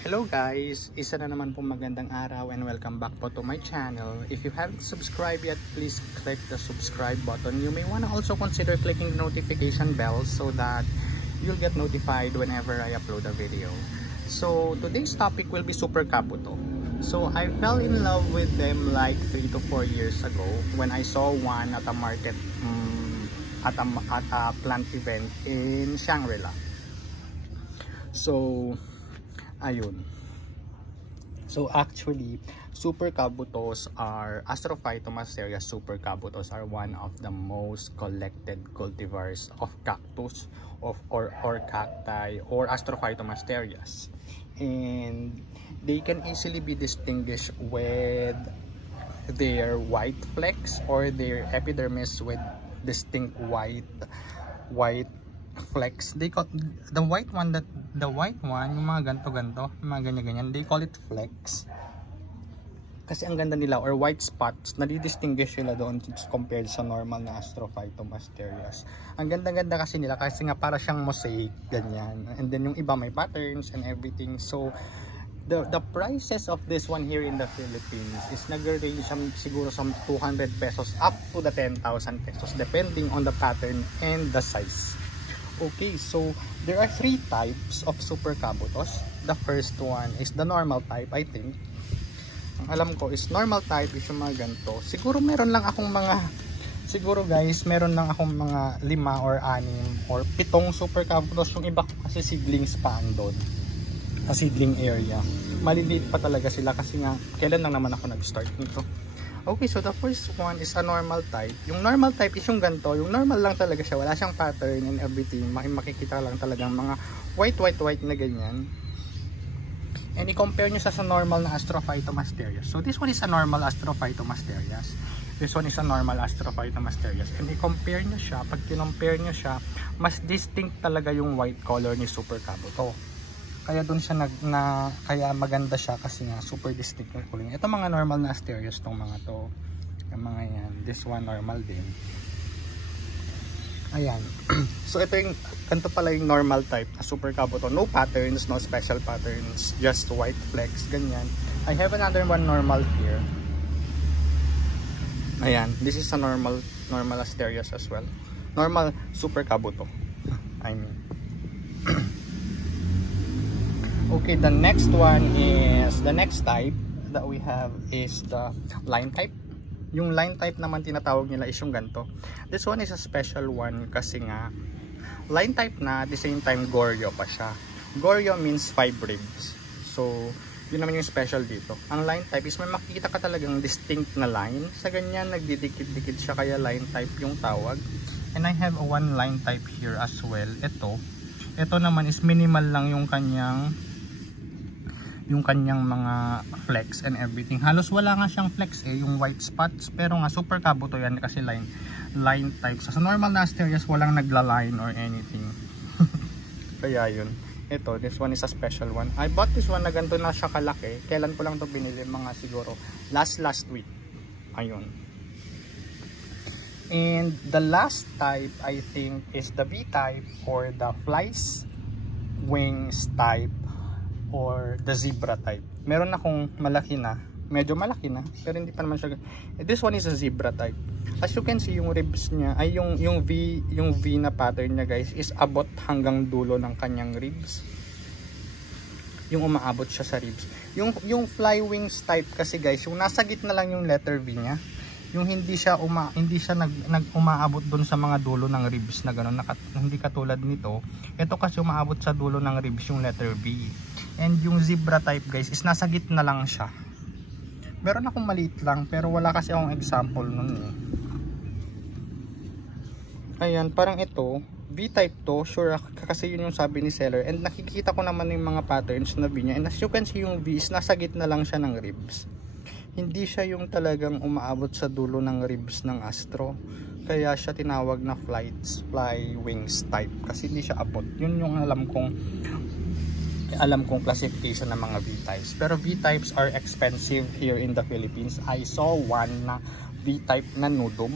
Hello guys! Isa na naman po magandang araw and welcome back po to my channel. If you haven't subscribed yet, please click the subscribe button. You may want to also consider clicking the notification bell so that you'll get notified whenever I upload a video. So today's topic will be Super Kabuto. So I fell in love with them like 3 to 4 years ago when I saw one at a market at a plant event in Shangri-La. So ayun. So actually, Super Kabutos are Astrophytomasteria Super Kabutos are one of the most collected cultivars of cactus or cacti or Astrophytomasterias. And they can easily be distinguished with their white flecks or their epidermis with distinct white flecks. They call the white one, yung mga ganto, mga ganyan, they call it flecks. Kasi ang ganda nila, or white spots, nadidistinguish sila doon compared sa normal na Astrophytomasterias. Ang ganda-ganda kasi nila kasi nga para siyang mosaic, ganyan. And then yung iba may patterns and everything. So the prices of this one here in the Philippines is nag-range siguro sa 200 pesos up to the 10,000 pesos depending on the pattern and the size. Okay, so there are 3 types of Super Kabutos. The first one is the normal type, I think. Ang alam ko is normal type is yung mga ganito. Siguro meron lang akong mga 5 or 6 or 7 Super Kabutos. Yung iba kasi seedlings pa andon sa seedling area. Maliliit pa talaga sila kasi nga kailan lang naman ako nag-start nito. Okay, so the first one is a normal type. Yung normal type is yung ganito. Yung normal lang talaga siya. Wala siyang pattern and everything. Makikita lang talagang mga white na ganyan. And i-compare nyo sa normal na Astrophytomasterias. So this one is a normal Astrophytomasterias. This one is a normal Astrophytomasterias. And i-compare nyo siya. Pag kinompare nyo siya, mas distinct talaga yung white color ni Super Kabuto. Kaya doon siya kaya maganda siya kasi nga super distinct yung kulay. Ito mga normal na asterias tong mga to. Yung mga yan. This one normal din. Ayan. So ito yung ganito pala yung normal type na Super Kabuto. No patterns, no special patterns, just white flecks, ganyan. I have another one normal here. Ayan, this is a normal asterias as well. Normal Super Kabuto. I mean. Okay, the next type that we have is the line type. Yung line type naman tinatawag nila is yung ganito. This one is a special one kasi nga line type na at the same time Goryo pa siya. Goryo means 5 ribs. So, yun naman yung special dito. Ang line type is may makikita ka talagang distinct na line. Sa ganyan, nagdidikit-dikit siya kaya line type yung tawag. And I have one line type here as well. Ito naman is minimal lang yung kanyang mga flecks and everything. Halos wala nga siyang flecks yung white spots, pero nga Super Kabuto yan kasi line type. So, sa normal na asterias walang nagla-line or anything. Kaya yun. This one is a special one. I bought this one na ganito na siya kalaki. Kailan ko lang to binili? Mga siguro last week. Ayun. And the last type I think is the V type or the flies wings type or the zebra type. Meron akong malaki na, medyo malaki na, pero hindi pa naman siya. This one is a zebra type. As you can see, yung ribs niya ay yung V na pattern niya, guys, is abot hanggang dulo ng kanyang ribs. Yung umaabot siya sa ribs. Yung fly wings type kasi, guys, yung nasa gitna lang yung letter V niya. Yung hindi siya umaabot doon sa mga dulo ng ribs na gano'n, hindi katulad nito. Ito kasi umaabot sa dulo ng ribs yung letter V. And yung zebra type, guys, is nasa gitna lang siya. Meron akong maliit lang pero wala kasi akong example nun Ayan, parang ito V-type to, sure kasi yun yung sabi ni seller. And nakikita ko naman yung mga patterns na V niya. And as you can see, yung V is nasa gitna lang siya ng ribs. Hindi siya yung talagang umaabot sa dulo ng ribs ng Astro. Kaya siya tinawag na fly wings type kasi hindi siya abot. Yun yung alam kong classification ng mga V-types. Pero V-types are expensive here in the Philippines. I saw one na V-type na nudum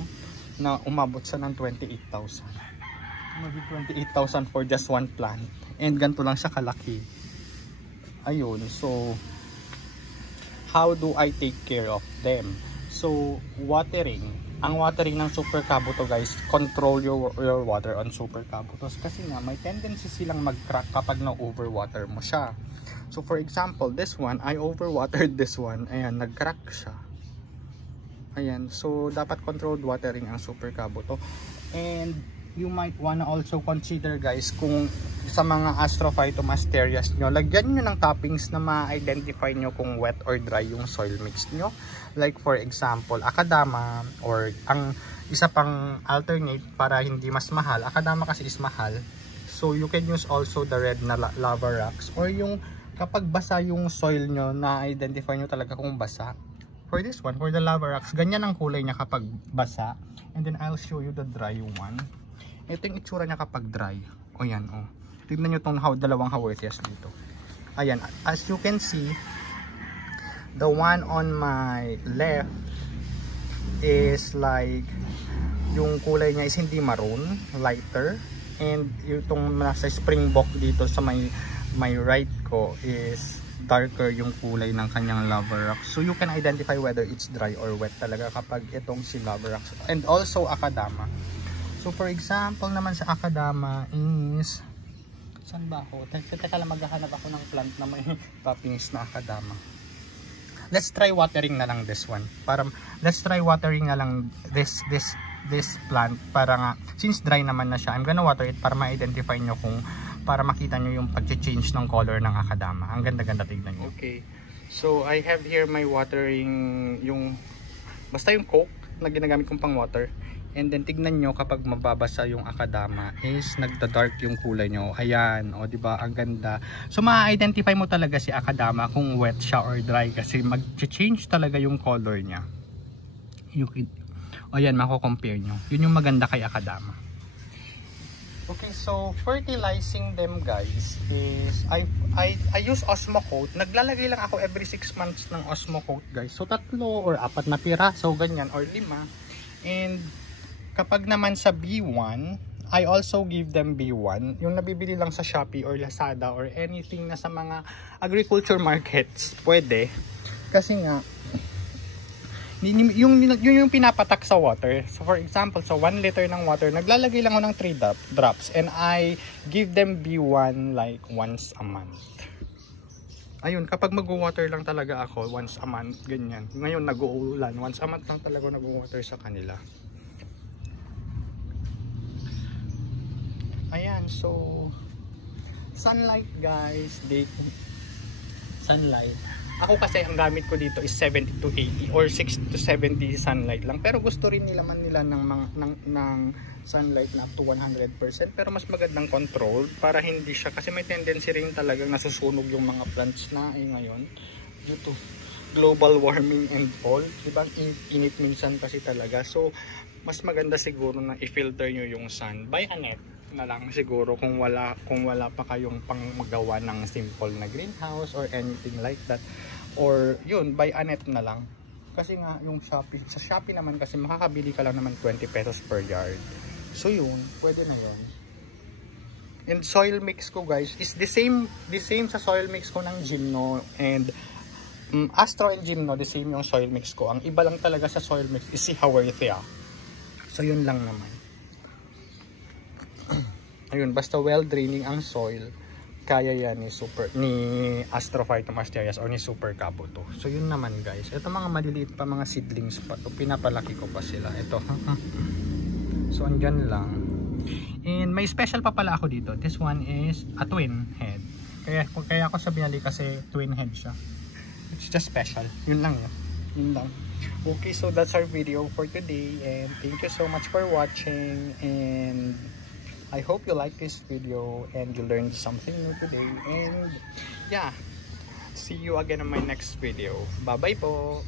na umabot siya ng 28,000. Maybe 28,000 for just one plant. And ganito lang siya kalaki. Ayun, so how do I take care of them? So watering, ang watering ng Super Kabuto guys, control your water on Super Kabutos kasi nga may tendency silang mag-crack kapag na-overwater mo siya. So for example, this one, I overwatered this one, ayan, nag-crack siya. Ayan, so dapat controlled watering ang Super Kabuto. And you might wanna also consider guys, kung sa mga Astrophytomasterias nyo, lagyan nyo ng toppings na ma-identify nyo kung wet or dry yung soil mix nyo. Like for example, Akadama, or ang isa pang alternate para hindi mas mahal, Akadama kasi is mahal, so you can use also the red na lava rocks, or yung kapag basa yung soil nyo, na-identify nyo talaga kung basa. For this one, for the lava rocks, ganyan ang kulay niya kapag basa. And then I'll show you the dry one. Ito yung itsura niya kapag dry. O yan, o. Tignan nyo itong dalawang hawertias dito. Ayan, as you can see, the one on my left is like, yung kulay niya is hindi maroon, lighter. And itong nasa springbok dito sa my right ko is darker yung kulay ng kanyang lava rock. So you can identify whether it's dry or wet talaga kapag itong si lava rocks. And also Akadama. So for example naman sa Akadama is, saan ba ako? Teka lang, maghahanap ako ng plant na may toppings na Akadama. Let's try watering na lang this one. Let's try watering na lang this plant para nga, since dry naman na siya, I'm gonna water it para ma-identify nyo para makita nyo yung pag-change ng color ng Akadama. Ang ganda-ganda, tignan nyo. Okay, so I have here my watering, basta yung Coke na ginagamit kong pang water. And then tignan nyo kapag mababasa yung Akadama is nagda-dark yung kulay nyo. Ayan, o diba, ang ganda. So ma-identify mo talaga si Akadama kung wet siya or dry kasi mag-change talaga yung color niya. O yan, mako-compare nyo. Yun yung maganda kay Akadama. Okay, so fertilizing them guys is I use Osmocote. Naglalagay lang ako every 6 months ng Osmocote guys. So 3 or 4 na piraso, ganyan, or 5. And kapag naman sa B1, I also give them B1. Yung nabibili lang sa Shopee or Lazada or anything na sa mga agriculture markets, pwede. Kasi nga, yung pinapatak sa water. So for example, sa 1 liter ng water, naglalagay lang ako ng 3 drops. And I give them B1 like once a month. Ayun, kapag mag-water lang talaga ako once a month, ganyan. Ngayon nag-uulan, once a month lang talaga nag-water sa kanila. Ayan, so sunlight guys, sunlight. Ako kasi ang gamit ko dito is 70 to 80 or 60 to 70 sunlight lang. Pero gusto rin nila ng sunlight na up to 100%. Pero mas magandang control para hindi siya, kasi may tendency rin talagang nasusunog yung mga plants na ngayon due to global warming and all. Diba? Init minsan kasi talaga. So mas maganda siguro na i-filter nyo yung sun by a net na lang siguro kung wala pa kayong pang magawa ng simple na greenhouse or anything like that, or yun by a net na lang. Kasi nga yung Shopee, sa Shopee naman kasi makakabili ka lang naman 20 pesos per yard. So yun, pwede na yun. And soil mix ko guys is the same sa soil mix ko ng Gymno and Astro and Gymno, the same yung soil mix ko. Ang iba lang talaga sa soil mix is si Hawerthia. So yun lang naman. Ayun, basta well draining ang soil, kaya yan ni Astrophytomasterias or ni Super Kabuto. So yun naman guys. Ito mga maliliit pa, mga seedlings pa to, pinapalaki ko pa sila. Ito. So andyan lang. And may special pa pala ako dito. This one is a twin head. Kaya ako sa binali kasi twin head siya. It's just special. Yun lang yun. Yun lang. Okay, so that's our video for today. And thank you so much for watching. And I hope you like this video and you learned something new today. And yeah, see you again on my next video. Bye bye po.